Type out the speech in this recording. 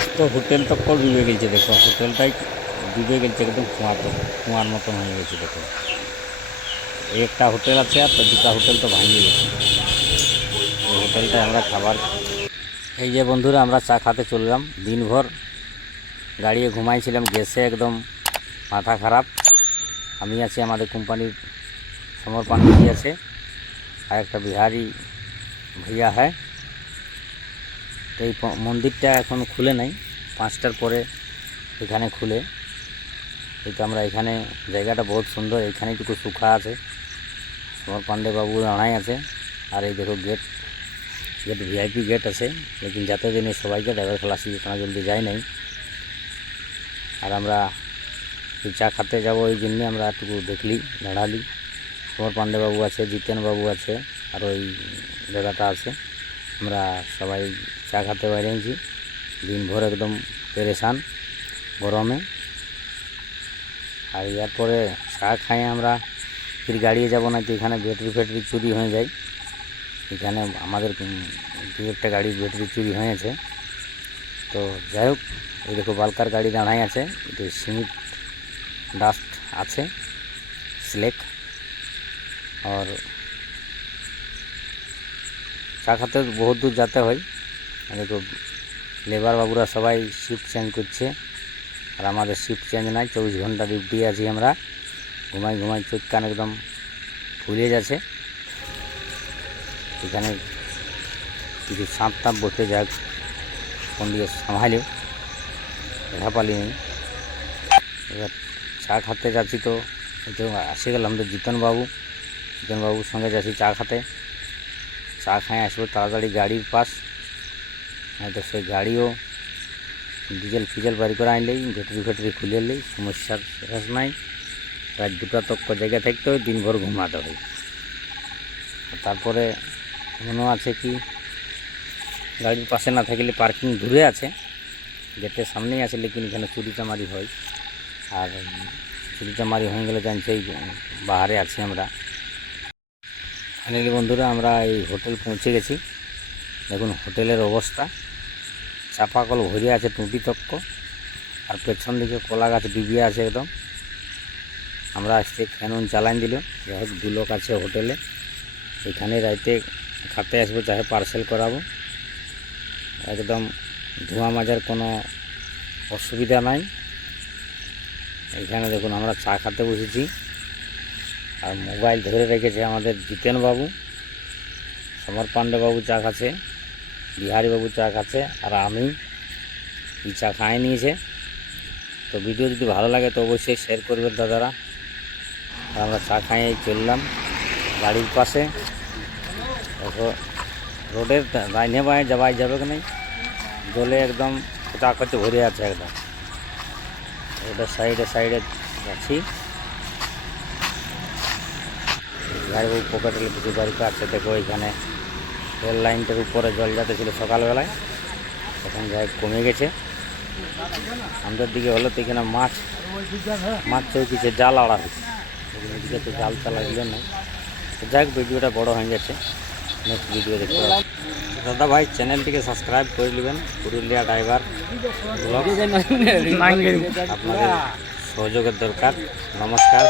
সমস্ত হোটেল তক ডুবে গেছে। দেখো হোটেলটাই ডুবে গেছে, একদম কুয়ার মতন হয়ে গেছে। দেখো এই একটা হোটেল আছে, আর তো দুটা হোটেল তো ভাঙিয়ে গেছে। এই হোটেলটায় আমরা খাবার, এই যে বন্ধুরা আমরা চা খাতে চললাম। দিনভর গাড়িয়ে ঘুমাইছিলাম, গ্যাসে একদম মাথা খারাপ। আমি আছি, আমাদের কোম্পানির সমর পান্ডেজি আছে, আর একটা বিহারি ভैया হ্যাঁ। তো এই মন্দিরটা এখন খুলে নাই, 5টার পরে এখানে খুলে। এই তো আমরা এখানে, জায়গাটা বহুত সুন্দর, এখানে একটু শুখা আছে, সমর পান্ডে বাবু দাঁড়াই আছে। আর এই দেখো গেট ভিআইপি গেট আছে, লেকিন যাতে দিনে সবাইকে ড্রাইভার খালাসি ওখানে জলদি যায় নাই। আর আমরা এই চা খাতে যাবো, এই জন্যে আমরা একটু দেখলি, দাঁড়ালি। সমর পান্ডে বাবু আছে, জিতেন বাবু আছে, আর ওই দাদাটা আছে। আমরা সবাই চা খাতে বাইরেছি। দিনভর একদম পেরেশান গরমে। আর এরপরে চা খাই আমরা ফির গাড়িয়ে যাব না, তো এখানে ব্যাটারি চুরি হয়ে যায়। এখানে আমাদের দু একটা গাড়ির ব্যাটারি চুরি হয়েছে। তো যাই হোক, এই দেখো বালকার গাড়ি দাঁড়াই আছে, এটা সিমেন্ট ডাস্ট আছে, স্লেক। আর চা খাতে বহুত দূর যেতে হয়। দেখো লেবার বাবুরা সবাই শিফট চেঞ্জ করছে, আর আমাদের শিফট চেঞ্জ নাই, 24 ঘন্টা ডিউটি আছি আমরা। ঘুমাই চোখ কান একদম ফুলে যাচ্ছে। এখানে কিছু সাপ টাপ বসে যাক, কোন দিকে সামালেও দেখা পালি নেই। এবার চা খাতে যাচ্ছি, তো আসে গেলাম তো জিতেন বাবুর সঙ্গে যাচ্ছি চা খাতে। চা খাই আসবো তাড়াতাড়ি গাড়ির পাশ, হয়তো সেই গাড়িও ডিজেল ফিজেল বাড়ি করে আনলেই, ব্যাটারি খুলে এলেই সমস্যার শেষ নাই। রাত 2টা তক জায়গা থাকতে হয়, দিনভর ঘুমাতে হয়। তারপরে মনে আছে কি, গাড়ির পাশে না থাকলে পার্কিং দূরে আছে, গেটের সামনেই আছে, লেকিন এখানে চুরি চামারি হয়। আর চুরি চামারি হয়ে গেলে জানছি বাহারে আছি আমরা। ফাইনালি বন্ধুরা আমরা এই হোটেল পৌঁছে গেছি। দেখুন হোটেলের অবস্থা, চাপা কল ভরে আছে টুঁটি তক্ক, আর পেছন দিকে কলা গাছ ডুবিয়ে আছে একদম। আমরা আসতে ফ্যান চালান দিল। যাই হোক 2 লোক আছে হোটেলে, এখানে রাইতে খাতে আসবো, চাহে পার্সেল করাবো। একদম ধোঁয়া মাজার কোনো অসুবিধা নাই। এখানে দেখুন আমরা চা খাতে বসেছি, আর মোবাইল ধরে রেখেছে আমাদের জিতেন বাবু, সমর পান্ডে বাবু চা খাচ্ছে, বিহারি বাবু চা খাচ্ছে, আর আমি এই চা খাই নিয়েছে। তো ভিডিও যদি ভালো লাগে তো অবশ্যই শেয়ার করবেন দাদারা। আমরা চা খাই চললাম গাড়ির পাশে। দেখো রোডের ডাইনে বাঁয়ে যাওয়াই যাবে কি নেই, জলে একদম খোঁচাখচি ভরে আছে একদম। রোডের সাইডে যাচ্ছি। বিহারবাবু পকেটে কিছু বাড়ি আছে। দেখো এখানে রেল লাইনটার উপরে জল যাতে ছিল সকালবেলায়, এখন যাই কমে গেছে। আমাদের দিকে হলো তো এখানে মাছ চৌকিছে, জাল আড়া হয়েছে, এদিকে তো জাল চালা দিল না। যাই হোক ভিডিওটা বড় হয়ে গেছে, নেক্সট ভিডিও দেখতে পাবেন। দাদা ভাই চ্যানেলটিকে সাবস্ক্রাইব করে নেবেন, পুরুলিয়া ড্রাইভার ব্লগ। আপনাদের সহযোগের দরকার। নমস্কার।